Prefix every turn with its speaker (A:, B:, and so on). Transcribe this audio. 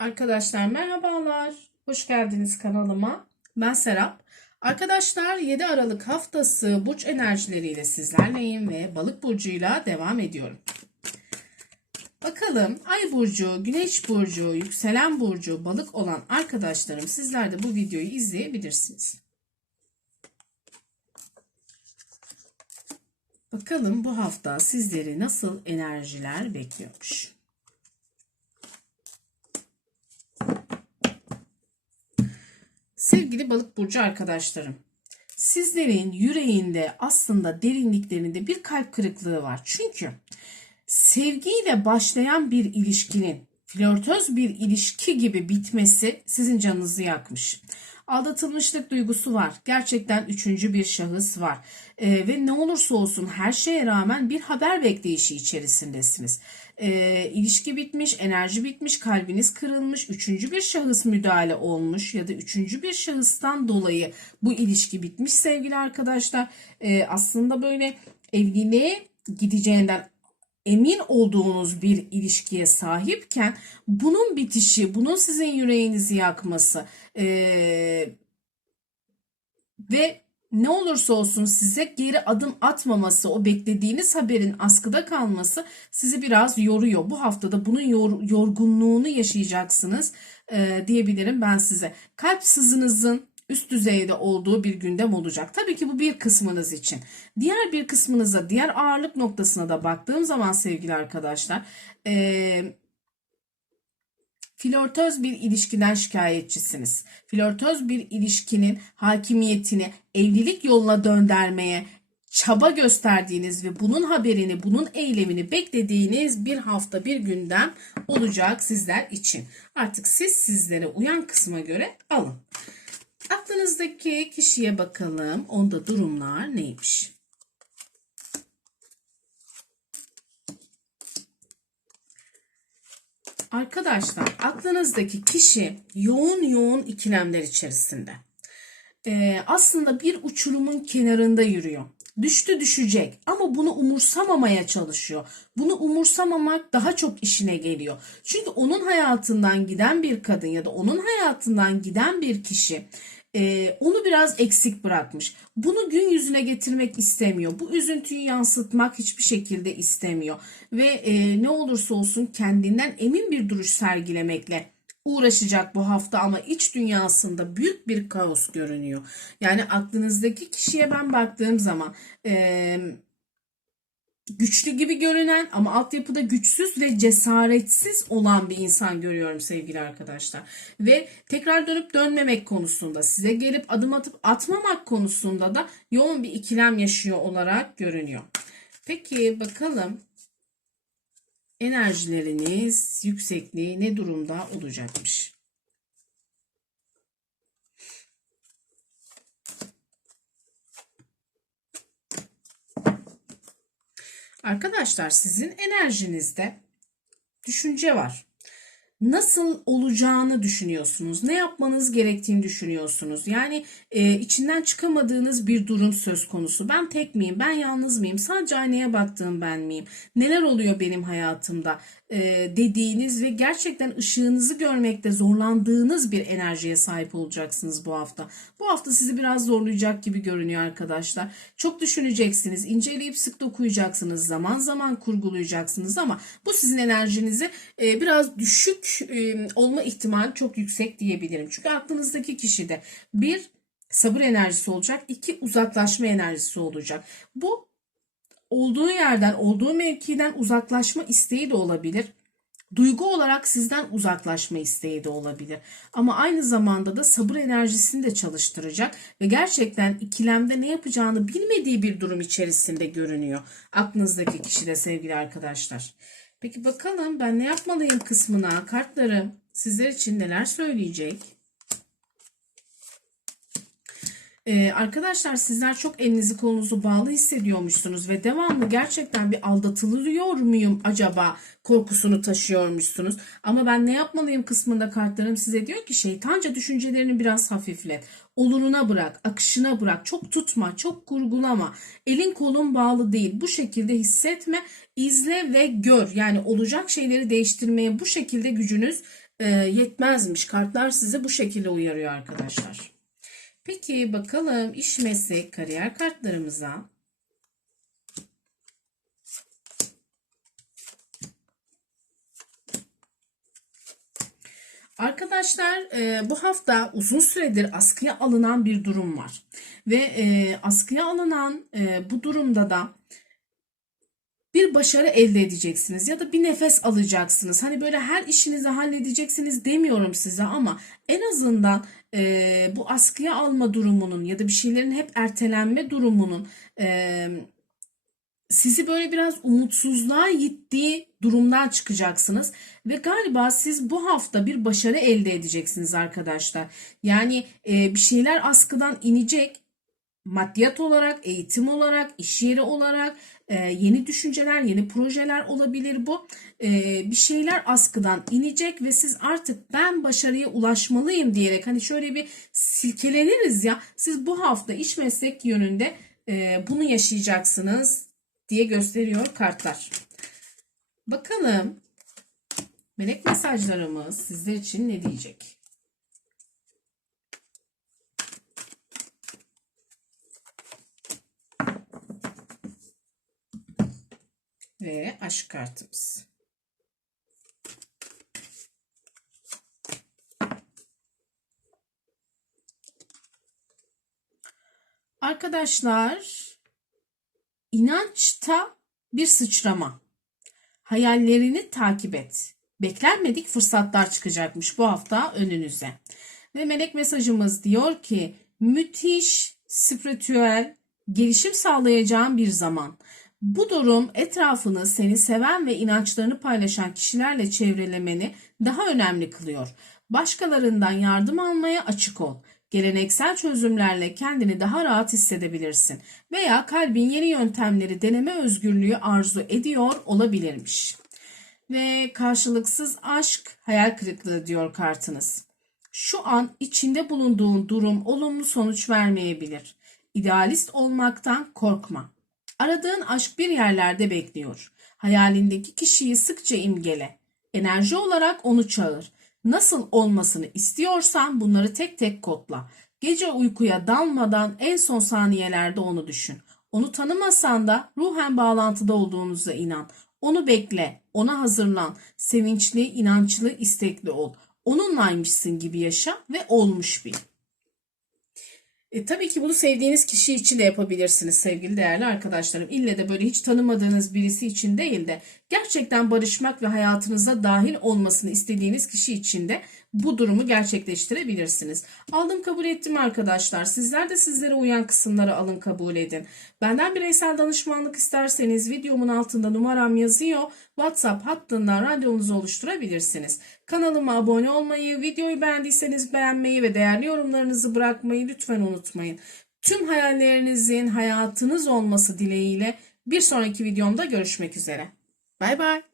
A: Arkadaşlar merhabalar. Hoş geldiniz kanalıma. Ben Serap. Arkadaşlar 7 Aralık haftası burç enerjileriyle sizlerleyim ve balık burcuyla devam ediyorum. Bakalım Ay burcu, Güneş burcu, yükselen burcu, balık olan arkadaşlarım sizler de bu videoyu izleyebilirsiniz. Bakalım bu hafta sizleri nasıl enerjiler bekliyormuş. Sevgili balık burcu arkadaşlarım, sizlerin yüreğinde aslında derinliklerinde bir kalp kırıklığı var. Çünkü sevgiyle başlayan bir ilişkinin flörtöz bir ilişki gibi bitmesi sizin canınızı yakmış. Aldatılmışlık duygusu var. Gerçekten üçüncü bir şahıs var. Ee, ve ne olursa olsun her şeye rağmen bir haber bekleyişi içerisindesiniz. Ee, ilişki bitmiş, enerji bitmiş, kalbiniz kırılmış, üçüncü bir şahıs müdahale olmuş ya da üçüncü bir şahıstan dolayı bu ilişki bitmiş sevgili arkadaşlar. Ee, aslında böyle evliliğe gideceğinden emin olduğunuz bir ilişkiye sahipken bunun bitişi, bunun sizin yüreğinizi yakması eee, ve ne olursa olsun size geri adım atmaması, o beklediğiniz haberin askıda kalması sizi biraz yoruyor. Bu haftada bunun yor- yorgunluğunu yaşayacaksınız eee, diyebilirim ben size. Kalp sızınızın üst düzeyde olduğu bir gündem olacak. Tabii ki bu bir kısmınız için. Diğer bir kısmınıza, diğer ağırlık noktasına da baktığım zaman sevgili arkadaşlar, eee flörtöz bir ilişkiden şikayetçisiniz. Flörtöz bir ilişkinin hakimiyetini evlilik yoluna döndürmeye çaba gösterdiğiniz ve bunun haberini, bunun eylemini beklediğiniz bir hafta, bir gündem olacak sizler için. Artık siz sizlere uyan kısma göre alın. Aklınızdaki kişiye bakalım. Onda durumlar neymiş? Arkadaşlar aklınızdaki kişi yoğun yoğun ikilemler içerisinde. Ee, aslında bir uçurumun kenarında yürüyor. Düştü düşecek ama bunu umursamamaya çalışıyor. Bunu umursamamak daha çok işine geliyor. Çünkü onun hayatından giden bir kadın ya da onun hayatından giden bir kişi e, onu biraz eksik bırakmış. Bunu gün yüzüne getirmek istemiyor. Bu üzüntüyü yansıtmak hiçbir şekilde istemiyor. Ve e, ne olursa olsun kendinden emin bir duruş sergilemekle uğraşacak bu hafta ama iç dünyasında büyük bir kaos görünüyor. Yani aklınızdaki kişiye ben baktığım zaman e, güçlü gibi görünen ama altyapıda güçsüz ve cesaretsiz olan bir insan görüyorum sevgili arkadaşlar. Ve tekrar dönüp dönmemek konusunda size gelip adım atıp atmamak konusunda da yoğun bir ikilem yaşıyor olarak görünüyor. Peki bakalım enerjileriniz yüksekliği ne durumda olacakmış? Arkadaşlar sizin enerjinizde düşünce var. Nasıl olacağını düşünüyorsunuz. Ne yapmanız gerektiğini düşünüyorsunuz. Yani e, içinden çıkamadığınız bir durum söz konusu. Ben tek miyim? Ben yalnız mıyım? Sadece aynaya baktığım ben miyim? Neler oluyor benim hayatımda? E, dediğiniz ve gerçekten ışığınızı görmekte zorlandığınız bir enerjiye sahip olacaksınız bu hafta. Bu hafta sizi biraz zorlayacak gibi görünüyor arkadaşlar. Çok düşüneceksiniz, inceleyip sık dokuyacaksınız, zaman zaman kurgulayacaksınız ama bu sizin enerjinizi e, biraz düşük e, olma ihtimali çok yüksek diyebilirim. Çünkü aklınızdaki kişide bir sabır enerjisi olacak, iki uzaklaşma enerjisi olacak. Bu olduğu yerden, olduğu mevkiden uzaklaşma isteği de olabilir. Duygu olarak sizden uzaklaşma isteği de olabilir. Ama aynı zamanda da sabır enerjisini de çalıştıracak ve gerçekten ikilemde ne yapacağını bilmediği bir durum içerisinde görünüyor. Aklınızdaki kişi de sevgili arkadaşlar. Peki bakalım ben ne yapmalıyım kısmına kartlarım sizler için neler söyleyecek? Ee, arkadaşlar sizler çok elinizi kolunuzu bağlı hissediyormuşsunuz ve devamlı gerçekten bir aldatılıyor muyum acaba korkusunu taşıyormuşsunuz. Ama ben ne yapmalıyım kısmında kartlarım size diyor ki şeytanca düşüncelerini biraz hafiflet. Oluruna bırak, akışına bırak. Çok tutma, çok kurgulama. Elin kolun bağlı değil. Bu şekilde hissetme, izle ve gör. Yani olacak şeyleri değiştirmeye bu şekilde gücünüz e, yetmezmiş. Kartlar sizi bu şekilde uyarıyor arkadaşlar. Peki bakalım iş meslek kariyer kartlarımıza. Arkadaşlar e, bu hafta uzun süredir askıya alınan bir durum var. Ve e, askıya alınan e, bu durumda da bir başarı elde edeceksiniz ya da bir nefes alacaksınız. Hani böyle her işinizi halledeceksiniz demiyorum size ama en azından e, bu askıya alma durumunun ya da bir şeylerin hep ertelenme durumunun e, sizi böyle biraz umutsuzluğa ittiği durumdan çıkacaksınız ve galiba siz bu hafta bir başarı elde edeceksiniz arkadaşlar. Yani e, bir şeyler askıdan inecek maddiyat olarak, eğitim olarak, iş yeri olarak e, yeni düşünceler, yeni projeler olabilir bu. E, bir şeyler askıdan inecek ve siz artık ben başarıya ulaşmalıyım diyerek hani şöyle bir silkeleniriz ya. Siz bu hafta iş meslek yönünde e, bunu yaşayacaksınız diye gösteriyor kartlar. Bakalım melek mesajlarımız sizler için ne diyecek? Ve aşk kartımız. Arkadaşlar inançta bir sıçrama. Hayallerini takip et. Beklenmedik fırsatlar çıkacakmış bu hafta önünüze. Ve melek mesajımız diyor ki müthiş spiritüel gelişim sağlayacağın bir zaman. Bu durum etrafını seni seven ve inançlarını paylaşan kişilerle çevrelemeni daha önemli kılıyor. Başkalarından yardım almaya açık ol. Geleneksel çözümlerle kendini daha rahat hissedebilirsin veya kalbin yeni yöntemleri deneme özgürlüğü arzu ediyor olabilirmiş. Ve karşılıksız aşk hayal kırıklığı diyor kartınız. Şu an içinde bulunduğun durum olumlu sonuç vermeyebilir. İdealist olmaktan korkma. Aradığın aşk bir yerlerde bekliyor. Hayalindeki kişiyi sıkça imgele. Enerji olarak onu çağır. Nasıl olmasını istiyorsan bunları tek tek kodla. Gece uykuya dalmadan en son saniyelerde onu düşün. Onu tanımasan da ruhen bağlantıda olduğunuza inan. Onu bekle, ona hazırlan. Sevinçli, inançlı, istekli ol. Onunlaymışsın gibi yaşa ve olmuş bil. E, tabii ki bunu sevdiğiniz kişi için de yapabilirsiniz sevgili değerli arkadaşlarım. İlle de böyle hiç tanımadığınız birisi için değil de gerçekten barışmak ve hayatınıza dahil olmasını istediğiniz kişi için de bu durumu gerçekleştirebilirsiniz. Aldım kabul ettim arkadaşlar. Sizler de sizlere uyan kısımları alın kabul edin. Benden bireysel danışmanlık isterseniz videomun altında numaram yazıyor. WhatsApp hattından randevunuzu oluşturabilirsiniz. Kanalıma abone olmayı, videoyu beğendiyseniz beğenmeyi ve değerli yorumlarınızı bırakmayı lütfen unutmayın. Tüm hayallerinizin hayatınız olması dileğiyle bir sonraki videomda görüşmek üzere. Bye bye.